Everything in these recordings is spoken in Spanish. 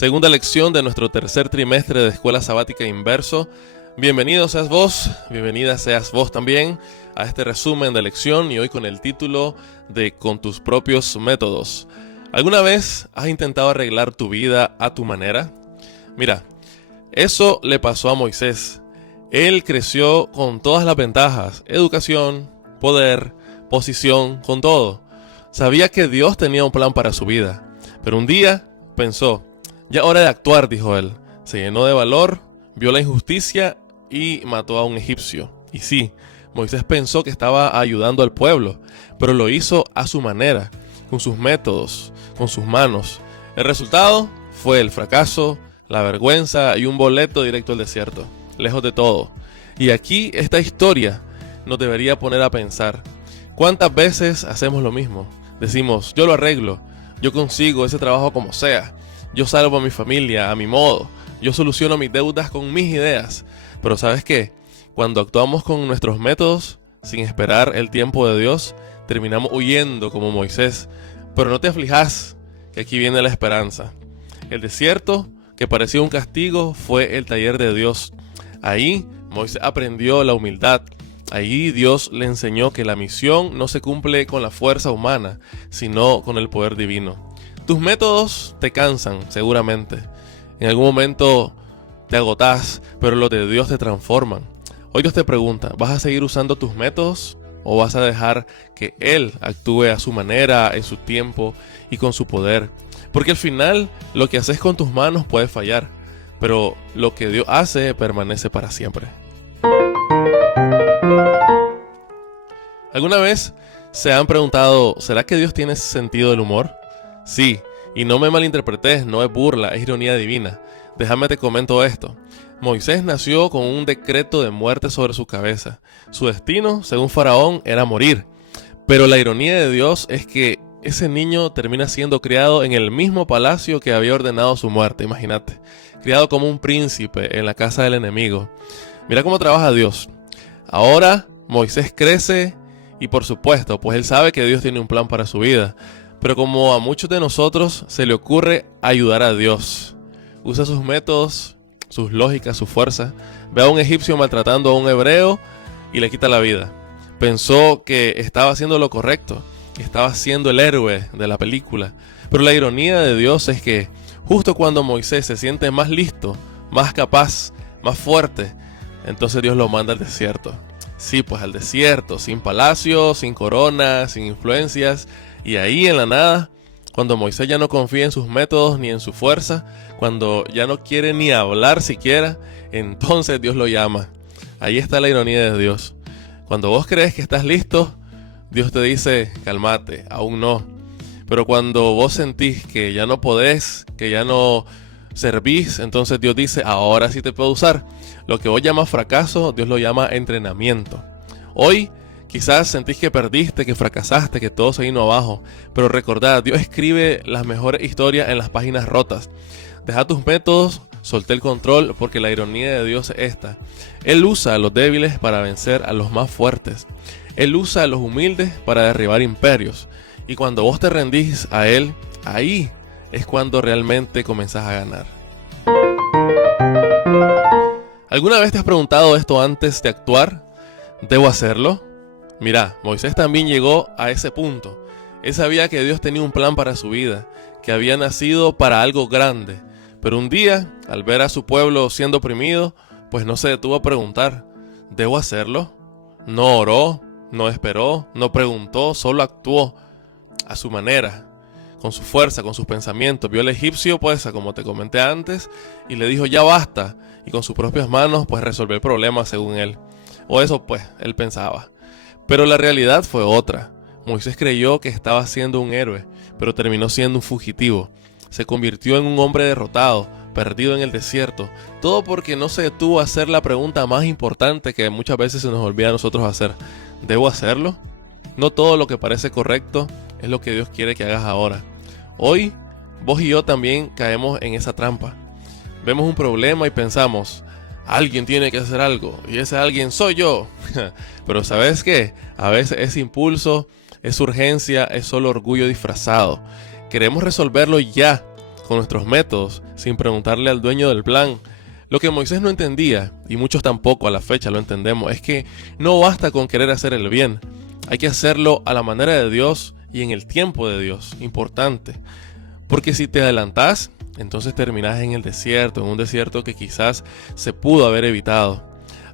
Segunda lección de nuestro tercer trimestre de Escuela Sabática Inverso. Bienvenido seas vos, bienvenida seas vos también a este resumen de lección y hoy con el título de Con tus propios métodos. ¿Alguna vez has intentado arreglar tu vida a tu manera? Mira, eso le pasó a Moisés. Él creció con todas las ventajas, educación, poder, posición, con todo. Sabía que Dios tenía un plan para su vida, pero un día pensó, ya hora de actuar, dijo él. Se llenó de valor, vio la injusticia y mató a un egipcio. Y sí, Moisés pensó que estaba ayudando al pueblo, pero lo hizo a su manera, con sus métodos, con sus manos. El resultado fue el fracaso, la vergüenza y un boleto directo al desierto, lejos de todo. Y aquí esta historia nos debería poner a pensar, ¿cuántas veces hacemos lo mismo? Decimos, yo lo arreglo, yo consigo ese trabajo como sea, yo salvo a mi familia a mi modo, yo soluciono mis deudas con mis ideas. Pero ¿sabes qué? Cuando actuamos con nuestros métodos, sin esperar el tiempo de Dios, terminamos huyendo como Moisés. Pero no te aflijas, que aquí viene la esperanza. El desierto, que parecía un castigo, fue el taller de Dios. Ahí Moisés aprendió la humildad. Ahí Dios le enseñó que la misión no se cumple con la fuerza humana, sino con el poder divino. Tus métodos te cansan, seguramente. En algún momento te agotás, pero los de Dios te transforman. Hoy Dios te pregunta, ¿vas a seguir usando tus métodos o vas a dejar que Él actúe a su manera, en su tiempo y con su poder? Porque al final lo que haces con tus manos puede fallar, pero lo que Dios hace permanece para siempre. ¿Alguna vez se han preguntado, ¿será que Dios tiene sentido del humor? Sí, y no me malinterpretes, no es burla, es ironía divina. Déjame te comento esto. Moisés nació con un decreto de muerte sobre su cabeza. Su destino, según Faraón, era morir. Pero la ironía de Dios es que ese niño termina siendo criado en el mismo palacio que había ordenado su muerte, imagínate. Criado como un príncipe en la casa del enemigo. Mira cómo trabaja Dios. Ahora Moisés crece y por supuesto, pues él sabe que Dios tiene un plan para su vida. Pero como a muchos de nosotros se le ocurre ayudar a Dios. Usa sus métodos, sus lógicas, su fuerza. Ve a un egipcio maltratando a un hebreo y le quita la vida. Pensó que estaba haciendo lo correcto, que estaba siendo el héroe de la película. Pero la ironía de Dios es que justo cuando Moisés se siente más listo, más capaz, más fuerte, entonces Dios lo manda al desierto. Sí, pues al desierto, sin palacio, sin corona, sin influencias. Y ahí en la nada, cuando Moisés ya no confía en sus métodos ni en su fuerza, cuando ya no quiere ni hablar siquiera, entonces Dios lo llama. Ahí está la ironía de Dios. Cuando vos crees que estás listo, Dios te dice, cálmate, aún no. Pero cuando vos sentís que ya no podés, que ya no servís, entonces Dios dice, ahora sí te puedo usar. Lo que vos llamas fracaso, Dios lo llama entrenamiento. Hoy quizás sentís que perdiste, que fracasaste, que todo se vino abajo. Pero recordad, Dios escribe las mejores historias en las páginas rotas. Deja tus métodos, solté el control, porque la ironía de Dios es esta. Él usa a los débiles para vencer a los más fuertes. Él usa a los humildes para derribar imperios. Y cuando vos te rendís a Él, ahí es cuando realmente comenzás a ganar. ¿Alguna vez te has preguntado esto antes de actuar? ¿Debo hacerlo? Mira, Moisés también llegó a ese punto. Él sabía que Dios tenía un plan para su vida, que había nacido para algo grande. Pero un día, al ver a su pueblo siendo oprimido, pues no se detuvo a preguntar, ¿debo hacerlo? No oró, no esperó, no preguntó, solo actuó a su manera, con su fuerza, con sus pensamientos. Vio al egipcio, pues, como te comenté antes, y le dijo, ya basta. Y con sus propias manos, pues, resolvió el problema según él. O eso, pues, él pensaba. Pero la realidad fue otra. Moisés creyó que estaba siendo un héroe, pero terminó siendo un fugitivo. Se convirtió en un hombre derrotado, perdido en el desierto. Todo porque no se detuvo a hacer la pregunta más importante que muchas veces se nos olvida a nosotros hacer. ¿Debo hacerlo? No todo lo que parece correcto es lo que Dios quiere que hagas ahora. Hoy, vos y yo también caemos en esa trampa. Vemos un problema y pensamos, alguien tiene que hacer algo, y ese alguien soy yo. Pero ¿sabes qué? A veces ese impulso, esa urgencia, es solo orgullo disfrazado. Queremos resolverlo ya, con nuestros métodos, sin preguntarle al dueño del plan. Lo que Moisés no entendía, y muchos tampoco a la fecha lo entendemos, es que no basta con querer hacer el bien. Hay que hacerlo a la manera de Dios y en el tiempo de Dios. Importante. Porque si te adelantás, entonces terminás en el desierto, en un desierto que quizás se pudo haber evitado.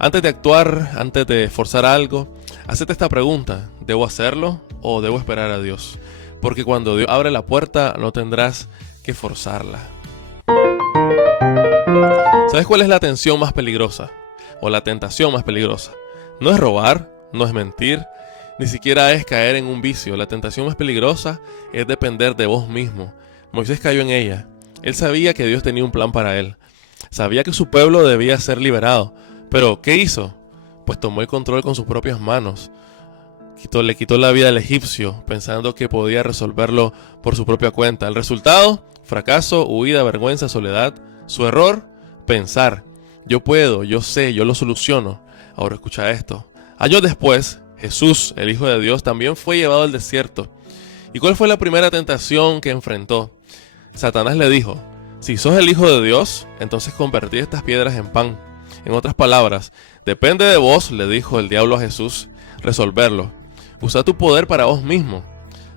Antes de actuar, antes de forzar algo, hacete esta pregunta: ¿debo hacerlo o debo esperar a Dios? Porque cuando Dios abre la puerta, no tendrás que forzarla. ¿Sabes cuál es la tensión más peligrosa? O la tentación más peligrosa. No es robar, no es mentir, ni siquiera es caer en un vicio. La tentación más peligrosa es depender de vos mismo. Moisés cayó en ella. Él sabía que Dios tenía un plan para él. Sabía que su pueblo debía ser liberado. Pero, ¿qué hizo? Pues tomó el control con sus propias manos. Le quitó la vida al egipcio, pensando que podía resolverlo por su propia cuenta. El resultado: fracaso, huida, vergüenza, soledad. Su error: pensar: yo puedo, yo sé, yo lo soluciono. Ahora escucha esto. Años después, Jesús, el Hijo de Dios, también fue llevado al desierto. ¿Y cuál fue la primera tentación que enfrentó? Satanás le dijo: si sos el Hijo de Dios, entonces convertí estas piedras en pan. En otras palabras, depende de vos, le dijo el diablo a Jesús, resolverlo. Usa tu poder para vos mismo.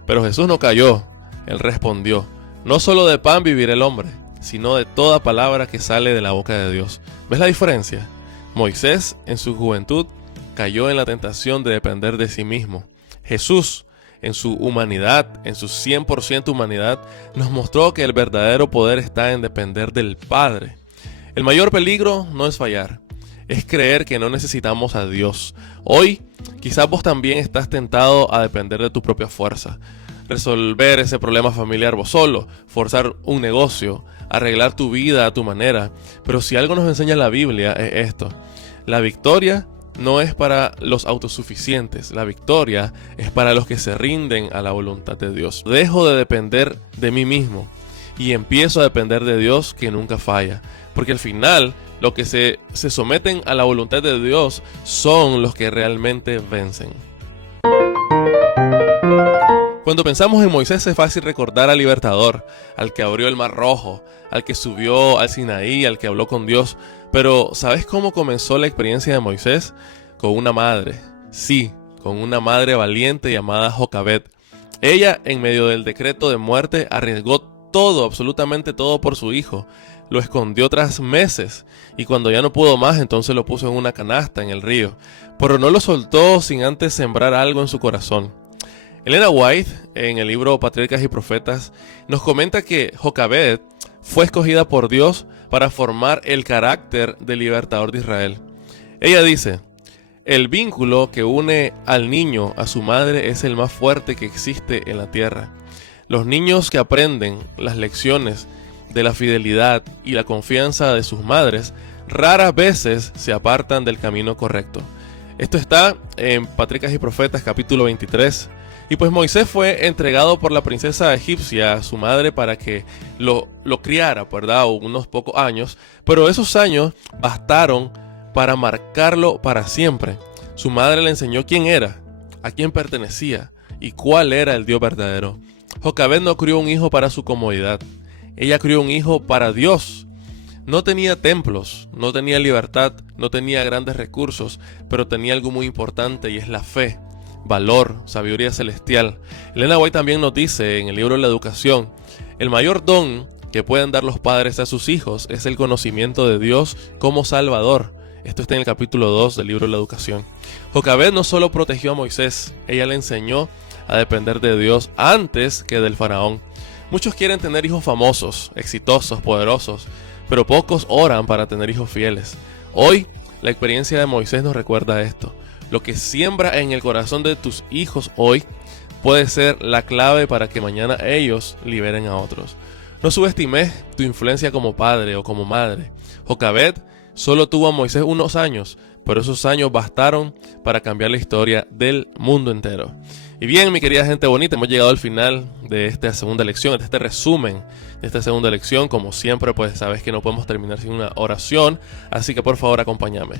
Pero Jesús no cayó. Él respondió: no solo de pan vivirá el hombre, sino de toda palabra que sale de la boca de Dios. ¿Ves la diferencia? Moisés, en su juventud, cayó en la tentación de depender de sí mismo. Jesús, en su humanidad, en su 100% humanidad, nos mostró que el verdadero poder está en depender del Padre. El mayor peligro no es fallar, es creer que no necesitamos a Dios. Hoy, quizás vos también estás tentado a depender de tu propia fuerza. Resolver ese problema familiar vos solo, forzar un negocio, arreglar tu vida a tu manera. Pero si algo nos enseña la Biblia es esto: la victoria no es para los autosuficientes, la victoria es para los que se rinden a la voluntad de Dios. Dejo de depender de mí mismo y empiezo a depender de Dios, que nunca falla. Porque al final, los que se someten a la voluntad de Dios son los que realmente vencen. Cuando pensamos en Moisés es fácil recordar al libertador, al que abrió el mar rojo, al que subió al Sinaí, al que habló con Dios. Pero ¿sabes cómo comenzó la experiencia de Moisés? Con una madre. Sí, con una madre valiente llamada Jocabed. Ella, en medio del decreto de muerte, arriesgó todo, absolutamente todo por su hijo. Lo escondió tras meses y cuando ya no pudo más, entonces lo puso en una canasta en el río. Pero no lo soltó sin antes sembrar algo en su corazón. Ellen White, en el libro Patriarcas y Profetas, nos comenta que Jocabed fue escogida por Dios para formar el carácter del libertador de Israel. Ella dice: el vínculo que une al niño a su madre es el más fuerte que existe en la tierra. Los niños que aprenden las lecciones de la fidelidad y la confianza de sus madres raras veces se apartan del camino correcto. Esto está en Patriarcas y Profetas capítulo 23. Y pues Moisés fue entregado por la princesa egipcia a su madre para que lo criara, ¿verdad? Unos pocos años, pero esos años bastaron para marcarlo para siempre. Su madre le enseñó quién era, a quién pertenecía y cuál era el Dios verdadero. Jocabed no crió un hijo para su comodidad. Ella crió un hijo para Dios. No tenía templos, no tenía libertad, no tenía grandes recursos, pero tenía algo muy importante y es la fe, valor, sabiduría celestial. Ellen White también nos dice en el libro de la educación: el mayor don que pueden dar los padres a sus hijos es el conocimiento de Dios como Salvador. Esto está en el capítulo 2 del libro de la educación. Jocabed no solo protegió a Moisés, ella le enseñó a depender de Dios antes que del faraón. Muchos quieren tener hijos famosos, exitosos, poderosos, pero pocos oran para tener hijos fieles. Hoy, la experiencia de Moisés nos recuerda esto. Lo que siembra en el corazón de tus hijos hoy puede ser la clave para que mañana ellos liberen a otros. No subestimes tu influencia como padre o como madre. Jocabed solo tuvo a Moisés unos años, pero esos años bastaron para cambiar la historia del mundo entero. Y bien, mi querida gente bonita, hemos llegado al final de esta segunda lección, de este resumen de esta segunda lección. Como siempre, pues sabes que no podemos terminar sin una oración, así que por favor acompáñame.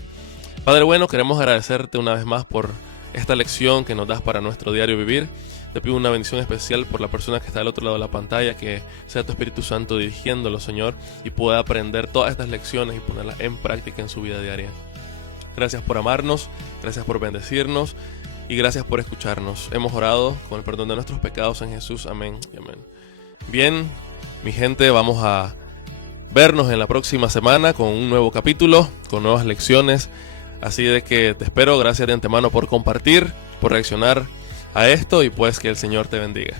Padre bueno, queremos agradecerte una vez más por esta lección que nos das para nuestro diario vivir. Te pido una bendición especial por la persona que está del otro lado de la pantalla, que sea tu Espíritu Santo dirigiéndolo, Señor, y pueda aprender todas estas lecciones y ponerlas en práctica en su vida diaria. Gracias por amarnos, gracias por bendecirnos y gracias por escucharnos. Hemos orado con el perdón de nuestros pecados en Jesús. Amén y amén. Bien, mi gente, vamos a vernos en la próxima semana con un nuevo capítulo, con nuevas lecciones. Así de que te espero. Gracias de antemano por compartir, por reaccionar a esto y pues que el Señor te bendiga.